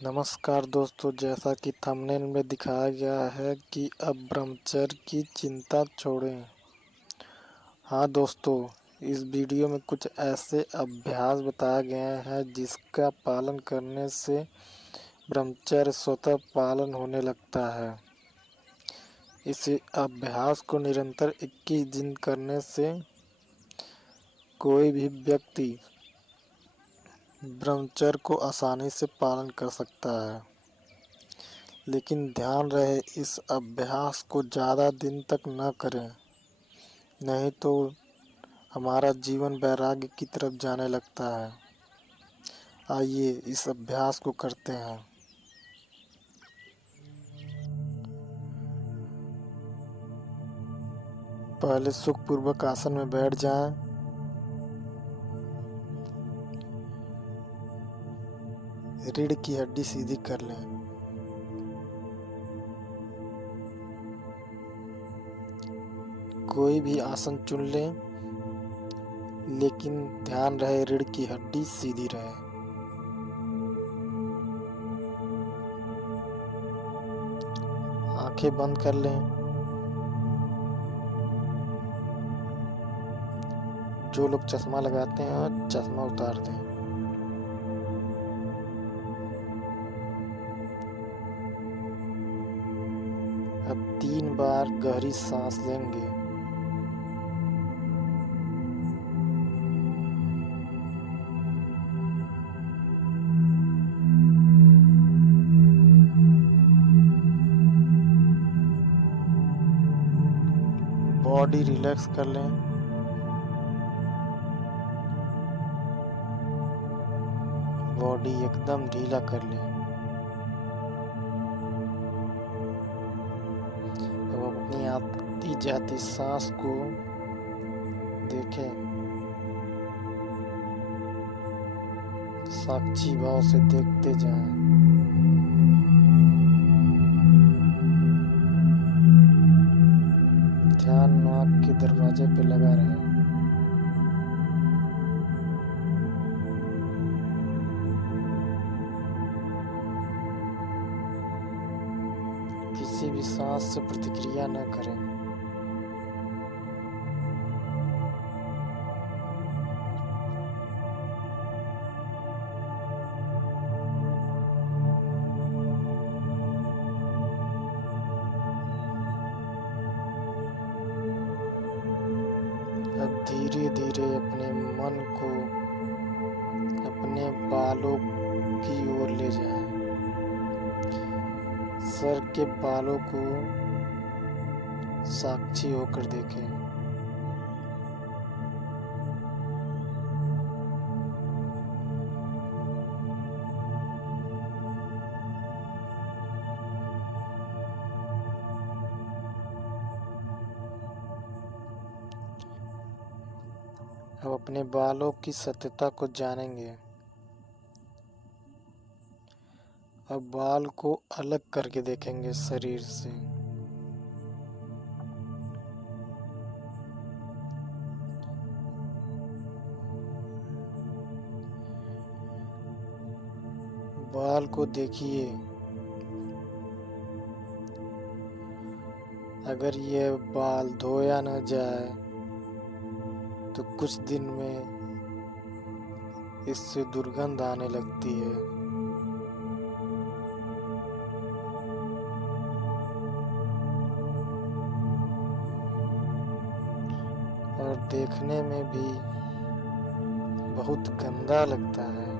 नमस्कार दोस्तों, जैसा कि थंबनेल में दिखाया गया है कि अब ब्रह्मचर्य की चिंता छोड़ें। हाँ दोस्तों, इस वीडियो में कुछ ऐसे अभ्यास बताए गए हैं जिसका पालन करने से ब्रह्मचर्य स्वतः पालन होने लगता है। इस अभ्यास को निरंतर 21 दिन करने से कोई भी व्यक्ति ब्रह्मचर्य को आसानी से पालन कर सकता है। लेकिन ध्यान रहे, इस अभ्यास को ज़्यादा दिन तक न करें, नहीं तो हमारा जीवन वैराग्य की तरफ जाने लगता है। आइए इस अभ्यास को करते हैं। पहले सुखपूर्वक आसन में बैठ जाएं। रीढ़ की हड्डी सीधी कर लें। कोई भी आसन चुन लें, लेकिन ध्यान रहे रीढ़ की हड्डी सीधी रहे। आंखें बंद कर लें। जो लोग चश्मा लगाते हैं, चश्मा उतार दें। अब 3 बार गहरी सांस लेंगे। बॉडी रिलैक्स कर लें। बॉडी एकदम ढीला कर लें। अब अपनी आती जाती सांस को देखें। साक्षी भाव से देखते जाएं। ध्यान नाक के दरवाजे पे लगा रहे। किसी भी सांस से प्रतिक्रिया न करें। अब धीरे धीरे अपने मन को अपने बालों की ओर ले जाएं। सर के बालों को साक्षी होकर देखें। अब अपने बालों की सत्यता को जानेंगे। अब बाल को अलग करके देखेंगे शरीर से। बाल को देखिए। अगर ये बाल धोया न जाए तो कुछ दिन में इससे दुर्गंध आने लगती है। और देखने में भी बहुत गंदा लगता है।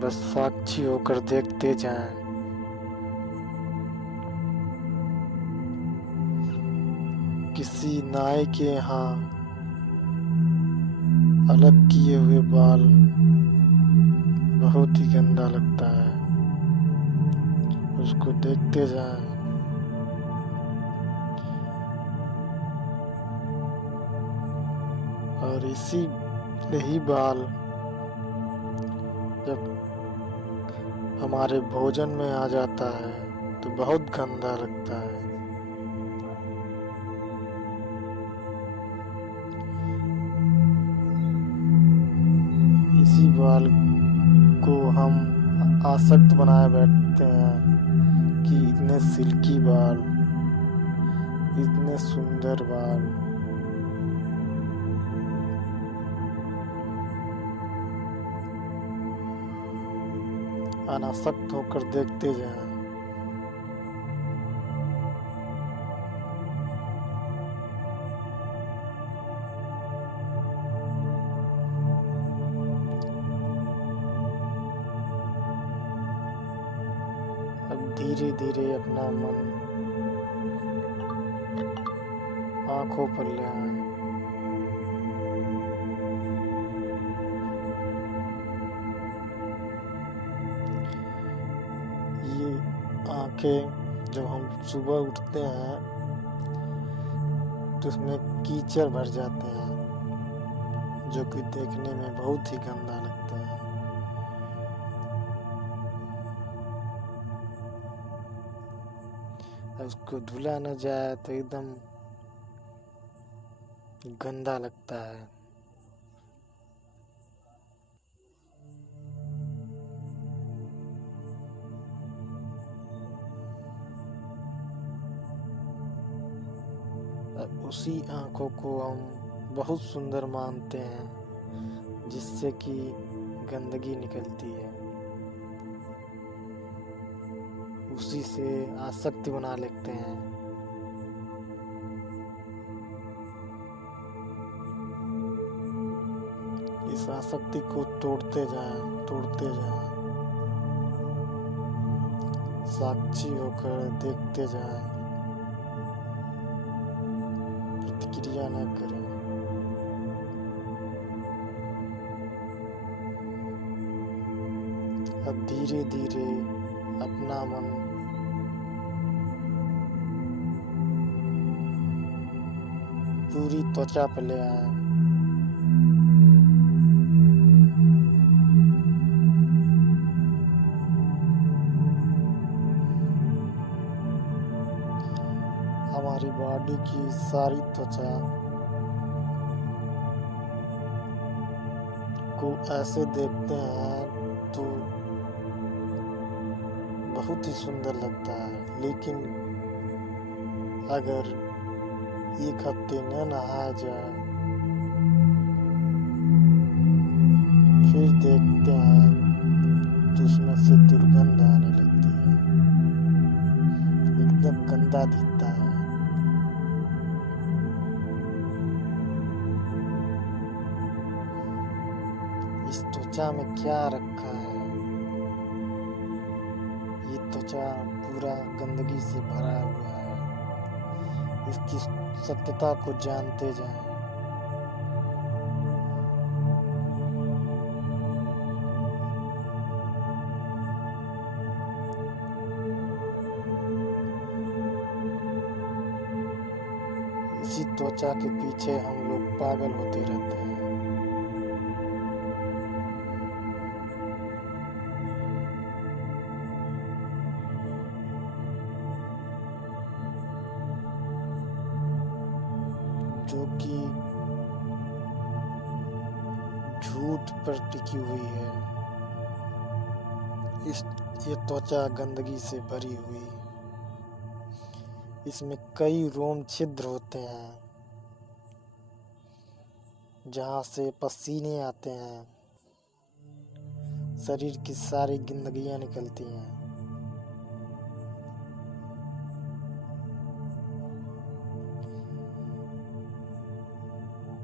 बस साक्षी होकर देखते जाएं। किसी नाई के यहाँ अलग किए हुए बाल बहुत ही गंदा लगता है। उसको देखते जाएं। और यही बाल जब हमारे भोजन में आ जाता है तो बहुत गंदा लगता है। इसी बाल को हम आसक्त बनाए बैठते हैं कि इतने सिल्की बाल, इतने सुंदर बाल। अनासक्त होकर देखते जाएं। अब धीरे धीरे अपना मन आंखों पर ले आए। ये आंखें जब हम सुबह उठते हैं तो उसमें कीचड़ भर जाते हैं, जो कि देखने में बहुत ही गंदा लगता है। उसको धुला न जाए तो एकदम गंदा लगता है। उसी आंखों को हम बहुत सुंदर मानते हैं जिससे कि गंदगी निकलती है, उसी से आसक्ति बना लेते हैं। इस आसक्ति को तोड़ते जाएं, तोड़ते जाएं, साक्षी होकर देखते जाएं, प्रतिक्रिया न करें। अब धीरे धीरे अपना मन पूरी त्वचा पर ले आए। हमारी बॉडी की सारी त्वचा को ऐसे देखते हैं तो बहुत ही सुंदर लगता है, लेकिन अगर एक हफ्ते न नहाया जाए फिर देखते हैं तो उसमें से दुर्गंध आने लगती है, एकदम गंदा दिखता है। इस त्वचा में क्या रखा है? ये त्वचा पूरा गंदगी से भरा हुआ है। इसकी सत्यता को जानते जाएं। इसी त्वचा के पीछे हम लोग पागल होते रहते हैं। जो कि झूठ पर टिकी हुई है। ये त्वचा गंदगी से भरी हुई, इसमें कई रोम छिद्र होते हैं जहाँ से पसीने आते हैं, शरीर की सारी गंदगियाँ निकलती हैं।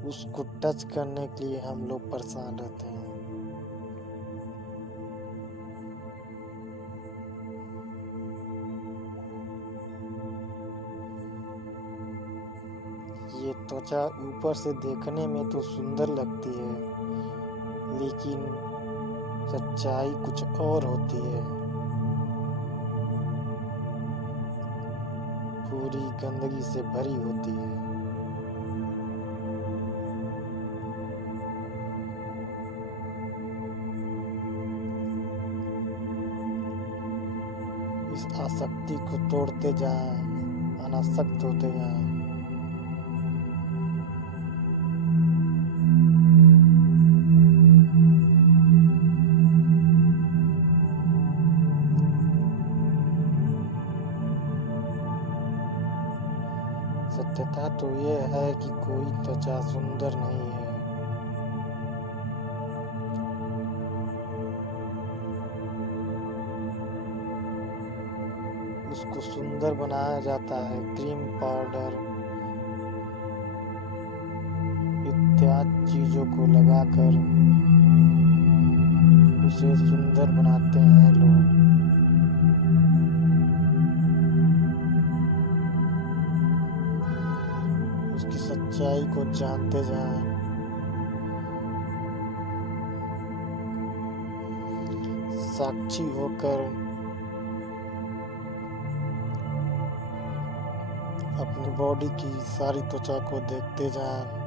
उसको टच करने के लिए हम लोग परेशान रहते हैं। ये त्वचा ऊपर से देखने में तो सुंदर लगती है, लेकिन सच्चाई कुछ और होती है। पूरी गंदगी से भरी होती है। इस आसक्ति को तोड़ते जाएं, अनासक्त होते जाएं। सत्यता तो ये है कि कोई त्वचा सुंदर नहीं है। उसको सुंदर बनाया जाता है क्रीम पाउडर इत्यादि चीजों को लगाकर उसे सुंदर बनाते हैं लोग। उसकी सच्चाई को जानते जाएं, साक्षी होकर अपनी बॉडी की सारी त्वचा को देखते जाएं।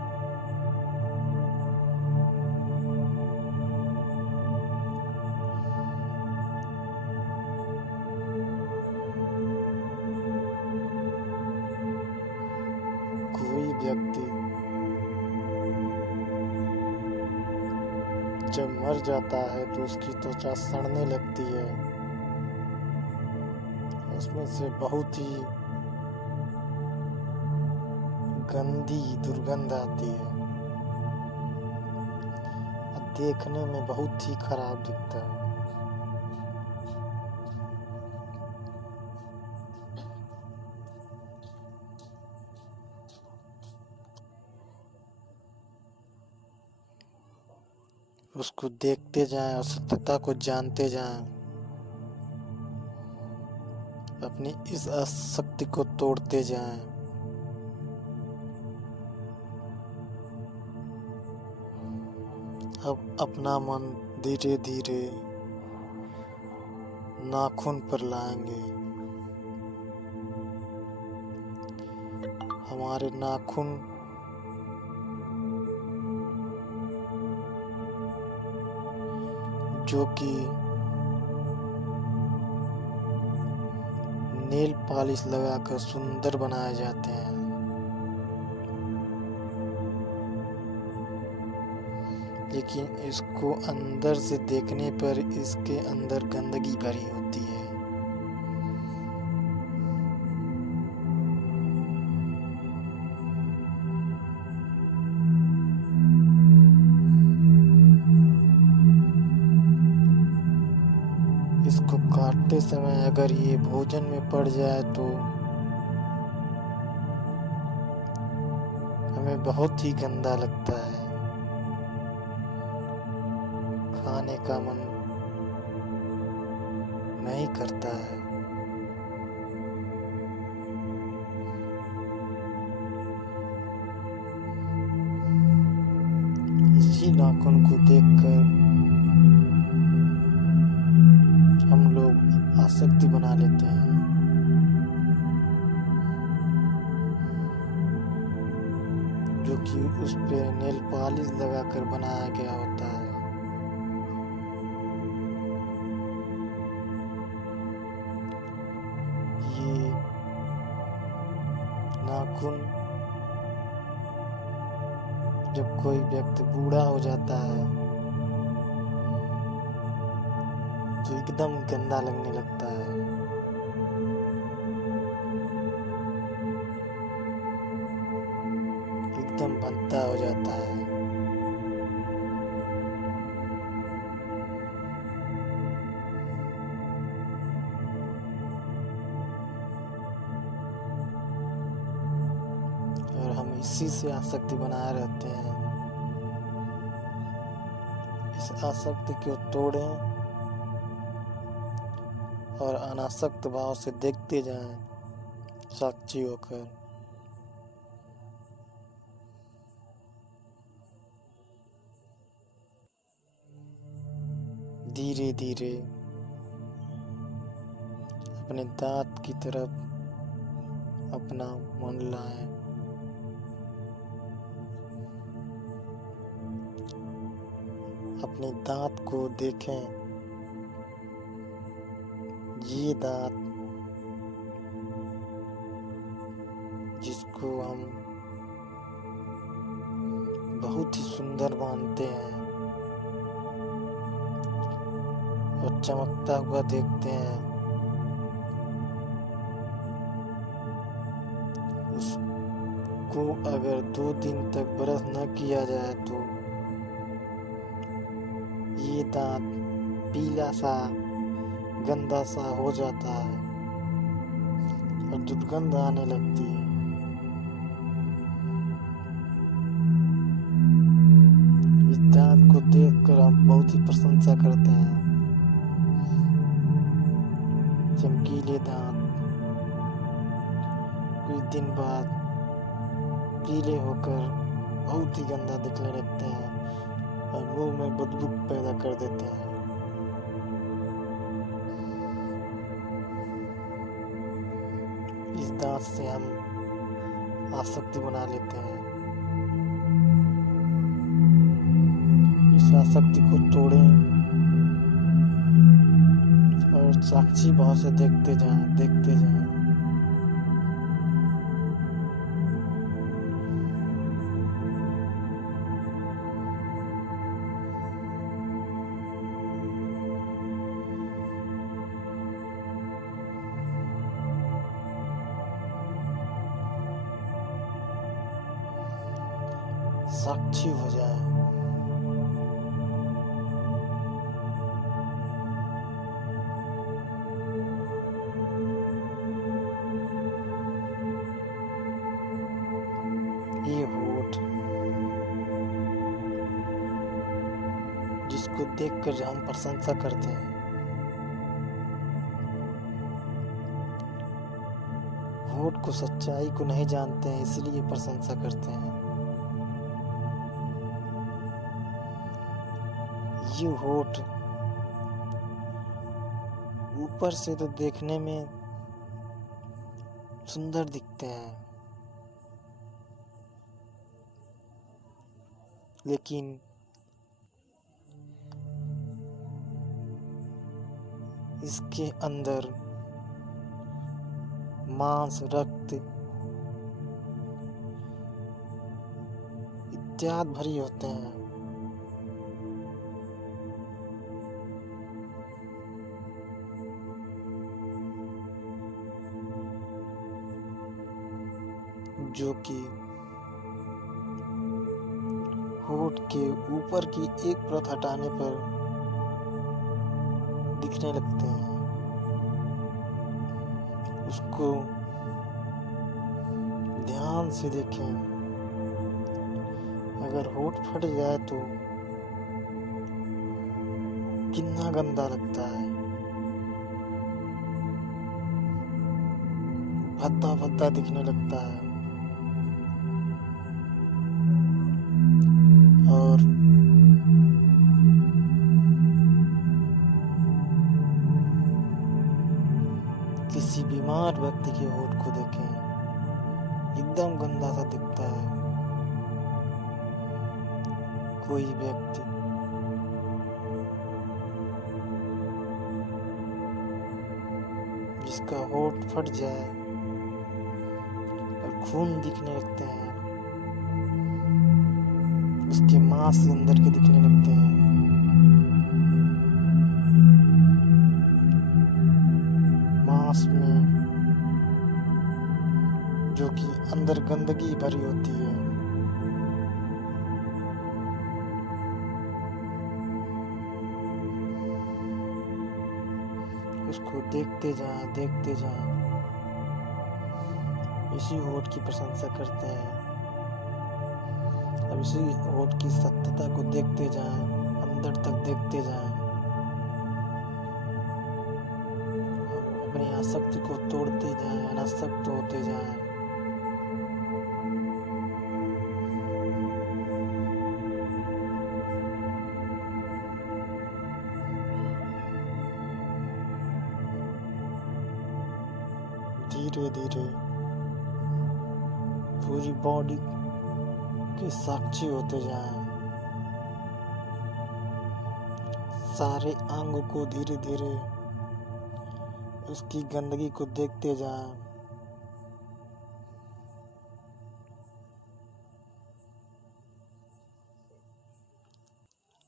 कोई व्यक्ति जब मर जाता है तो उसकी त्वचा सड़ने लगती है, उसमें से बहुत ही गंदी दुर्गंध आती है, देखने में बहुत ही खराब दिखता है। उसको देखते जाएं और सत्यता को जानते जाएं, अपनी इस आसक्ति को तोड़ते जाएं। अब अपना मन धीरे धीरे नाखून पर लाएंगे। हमारे नाखून जो कि नेल पॉलिश लगाकर सुंदर बनाए जाते हैं, लेकिन इसको अंदर से देखने पर इसके अंदर गंदगी भरी होती है। इसको काटते समय अगर ये भोजन में पड़ जाए तो हमें बहुत ही गंदा लगता है, खाने का मन नहीं करता है। इसी नाखून को देखकर हम लोग आसक्ति बना लेते हैं, जो कि उस पे नेल पॉलिश लगाकर बनाया गया होता है। ये नाखून जब कोई व्यक्ति बूढ़ा हो जाता है तो एकदम गंदा लगने लगता है। एकदम भद्दा हो जाता है। और हम इसी से आसक्ति बनाए रहते हैं। इस आसक्ति को तोड़ें और अनासक्त भाव से देखते जाएं, साक्षी होकर। धीरे धीरे अपने दांत की तरफ अपना मन लाएं। अपने दांत को देखें। ये दांत जिसको हम बहुत ही सुंदर मानते हैं और चमकता हुआ देखते हैं, को अगर 2 दिन तक ब्रश न किया जाए तो ये दांत पीला सा गंदा सा हो जाता है और दुर्गंध आने लगती है। इस दांत को देखकर हम बहुत ही प्रशंसा करते हैं। चमकीले दांत कुछ दिन बाद पीले होकर बहुत ही गंदा दिखने लगते हैं और मुंह में बदबू पैदा कर देते हैं। इस दांत से हम आसक्ति बना लेते हैं। इस आसक्ति को तोड़ें और साक्षी भाव से देखते जाएं। साक्षी हो जाए। ये होठ जिसको देखकर हम प्रशंसा करते हैं, होठ को सच्चाई को नहीं जानते हैं इसलिए प्रशंसा करते हैं। ये होठ ऊपर से तो देखने में सुंदर दिखते हैं, लेकिन इसके अंदर मांस, रक्त इत्यादि भरी होते हैं। जो कि होठ के ऊपर की एक परत हटाने पर दिखने लगते हैं। उसको ध्यान से देखें। अगर होठ फट जाए तो कितना गंदा लगता है, भद्दा भद्दा दिखने लगता है। और किसी बीमार व्यक्ति के होठ को देखें, एकदम गंदा सा दिखता है। कोई व्यक्ति जिसका होठ फट जाए और खून दिखने लगते हैं, उसके मांस अंदर के दिखने लगते हैं। मांस में जो कि अंदर गंदगी भरी होती है, उसको देखते जाएं। इसी होठ की प्रशंसा करते हैं। अब इसी होठ की सत्यता को देखते जाएं, अंदर तक देखते जाएं। अपनी आसक्ति को तोड़ते जाएं, अनासक्त होते जाएं। धीरे धीरे पूरी बॉडी के साक्षी होते जाएं। सारे अंग को धीरे धीरे उसकी गंदगी को देखते जाएं।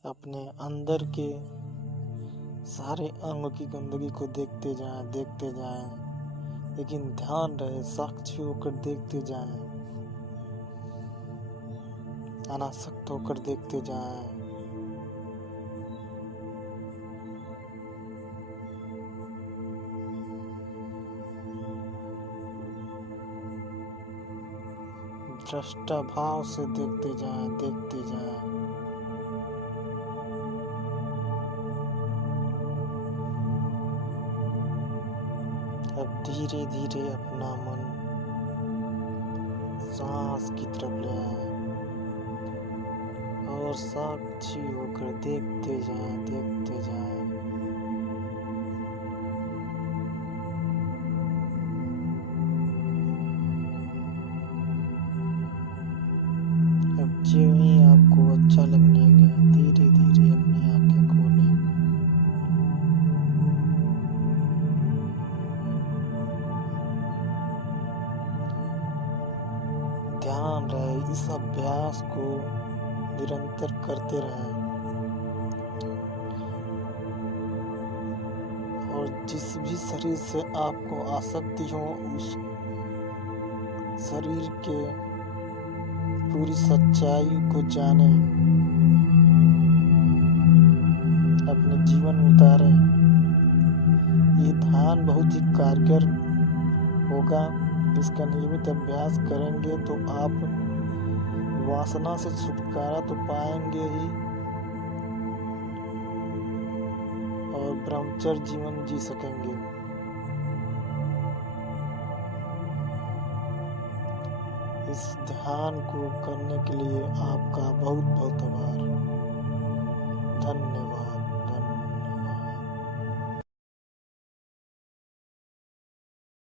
अपने अंदर के सारे अंग की गंदगी को देखते जाएं, लेकिन ध्यान रहे साक्षी होकर देखते जाएं। अनासक्त होकर देखते जाएं। दृष्टा भाव से देखते जाएं, देखते जाएं। अब धीरे धीरे अपना मन सांस की तरफ ले आए और साक्षी होकर देखते जाएं, देखते जाएं। अब जो ही आपको अच्छा लगने लगे धीरे धीरे अपनी आंखें खोलें। ध्यान रहे इस अभ्यास को निरंतर करते रहें और जिस भी शरीर से आपको आसक्ति हो उस शरीर के पूरी सच्चाई को जानें, अपने जीवन में उतारें। ये ध्यान बहुत ही कारगर होगा। इसका नियमित अभ्यास करेंगे तो आप वासना से छुटकारा तो पाएंगे ही और ब्रह्मचर्य जीवन जी सकेंगे। इस ध्यान को करने के लिए आपका बहुत बहुत आभार। धन्यवाद।